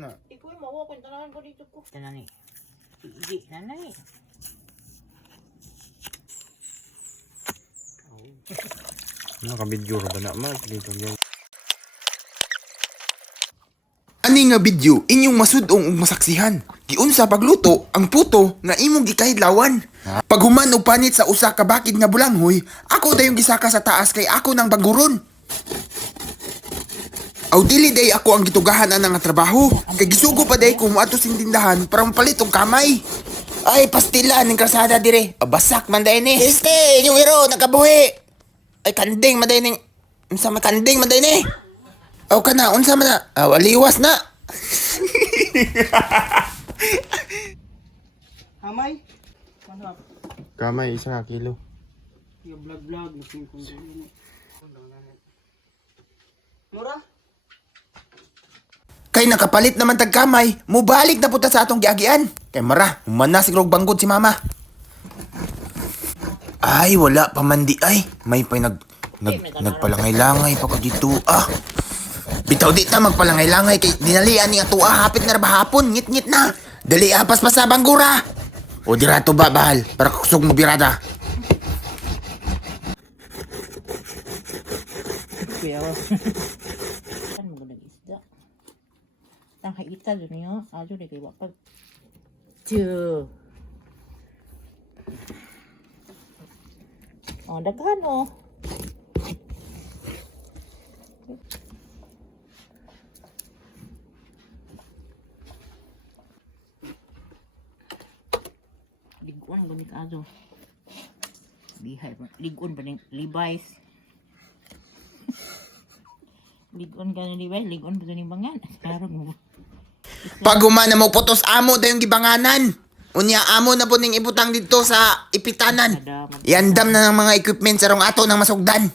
Na. Ikaw mawa ko tanahan ko dito ko. Tanani. Hindi nanay. Nakabidyo ra ba na ma dito yung Ani nga video inyong masudong ug masaksihan. Giunsa pagluto ang puto nga imong gikahidlawan. Pag human og panit sa usa ka bakid nga bulanghoy, ako dayong gisaka sa taas kay ako nang baguron. Aw dili day ako ang gitugahan ana nga trabaho. Kay gisugo pa day ko moadto sing tindahan para mapalit og kamay. Ay pastila ning krasada dire. Basak man day ni. Este, yung hero nakabuhi. Ay kanding man day ning unsa man kanding man day ni. Aw kana unsa man na? Aw aliwas na. Hamay. Ano? kamay isa ka kilo. Yung vlog natin kung ano. Mura? Kay nakapalit naman tag kamay, mubalik na puta sa atong giagian. Kay mara, human na siguro og banggod si mama. Ay, wala pa man di ay. May pa'y nagpalangay-langay pa ko dito. Bitaw di ta magpalangay-langay kay dinalian ni ato hapit na ra hapon, ngit-ngit na. Dali apas pa sa banggura. O dirato ba bahal para kusog mo birada. Kuya. Kan mo nag isda. Tang haita dun niyo, ajo de kay wapag. Tiyo. Oh, daghan oh. Liguan ba ni Kazo? Bihay ba? Liguan ba ni Levi's? Liguan ka ni Levi's? Liguan ba ni Bangan? Karong mo. Pag humana mo putos amo dayong gibanganan. Unya amo na po ning ibutang dito sa ipitanan. Iandam na ng mga equipment sa rong ato ng masugdan.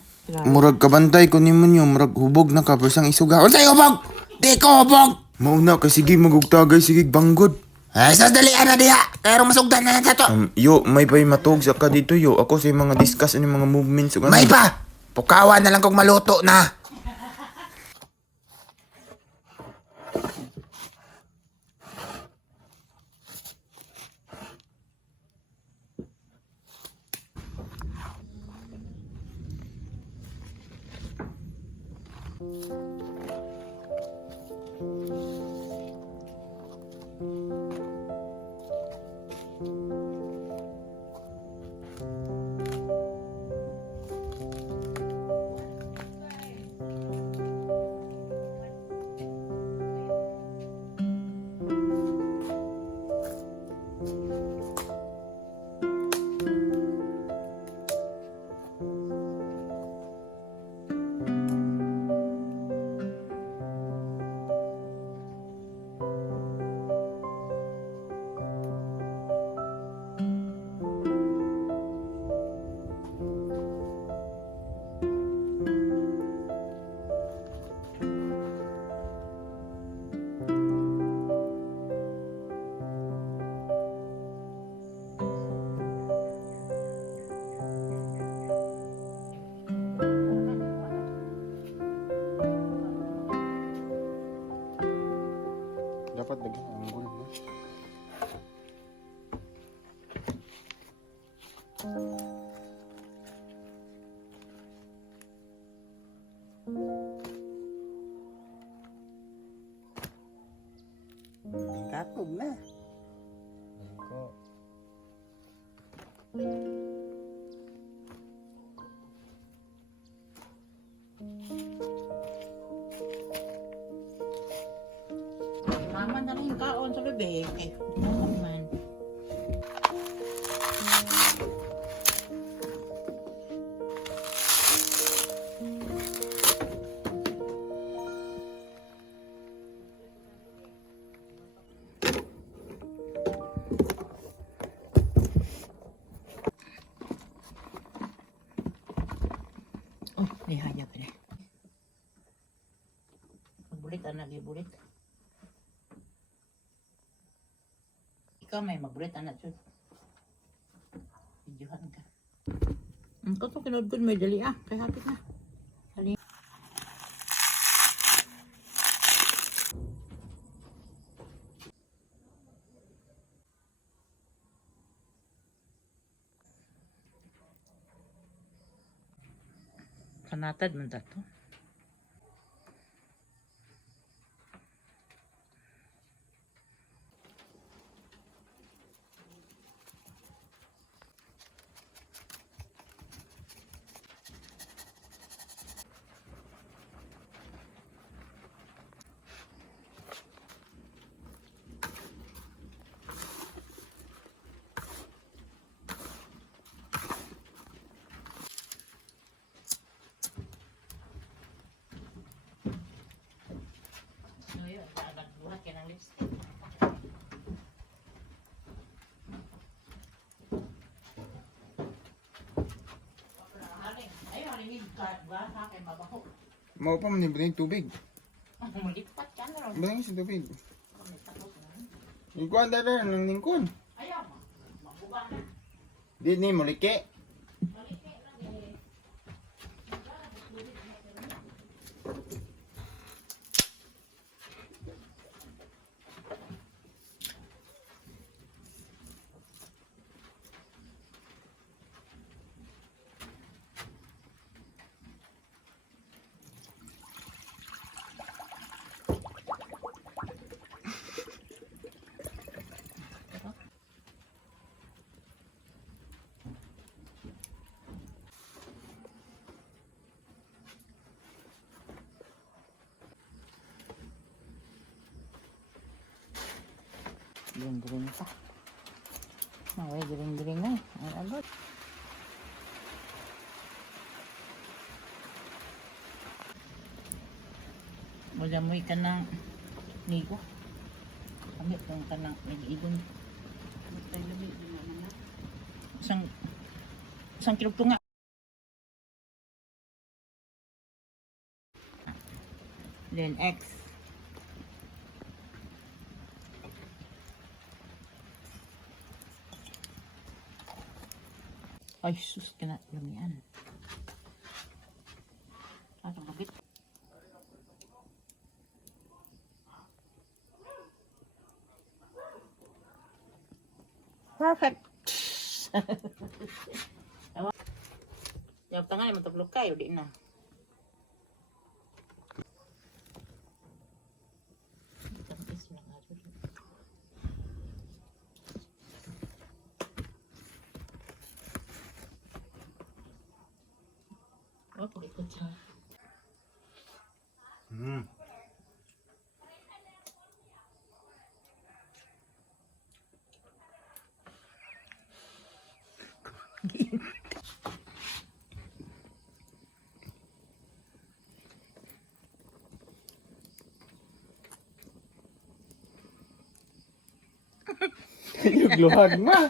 Murag kabantay ko nimo nyo, murag hubog na ka pasang isuga. Unsay hubog? Di ko hubog. Mauna ka sige magugtagay sige banggod. Ay, sas dali ana diha. Kaya rong masugdan na nato. Yo, may pa'y matog sa ka dito yo. Ako sa mga discuss ani mga movements ug ano. May pa. Pukawan na lang kog maluto na. Dapat dagang anggol mo. Katog na. Ko. Mama na lang yung kaon sa bebe. Eh, naman. Oh, nihaya pa rin. Magbulit, anak, ibulit. Ikaw may magbulit, anak, yun. Videohan ka. Ito ito, kinood ko, may dali kaya hapit na. Dali. Kanatad man dato. So yun, nagbuhat ka ng lipstick. Ayun, halimig ka ba? Sa akin, mabaho. Mau pa man yung tubig. Malipat ka na ron. Ba sa tubig? Ikuan da ng lingkon. Ayaw, mabuba na. Di ni mulike. Giring-giring pa. Naway, giring-giring na eh. Ang alot. Mulamoy ka ng nigo. Kami kung ka ng nag-ibon. Isang kilog tunga. Then X. Ay, sus, kena lumian. Atong kapit. Perfect. Yung tangan, mataglog kayo, di na. Oh, ikot siya. Yung luhag ma.